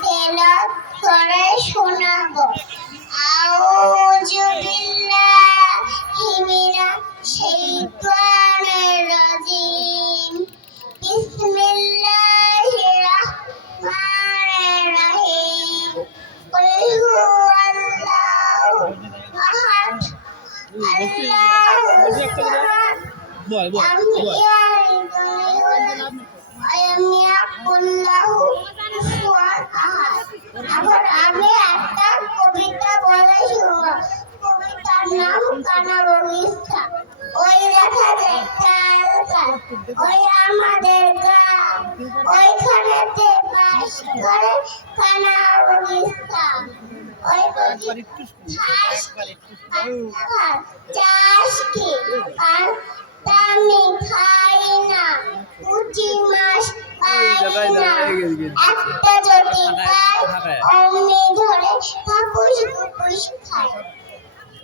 তেলাপ করে শোনাবো আউযু বিল্লাহি মিনাশ শাইতানির রাজিম বিসমিল্লাহির রাহমানির রাহিম কুল হুয়াল্লাহু আহাদ এখন আমি একটা কবিতা বলে শুনব কবিতার নাম কানা ওই দেখা যায় ওই আমাদের গ্রাম ওইখানেতে বাস করে কানা চাষ কি? আমি খাই না। পুঁটি মাছ না। একটা যদি অমনি ধরে কাপুস কুপুস খায়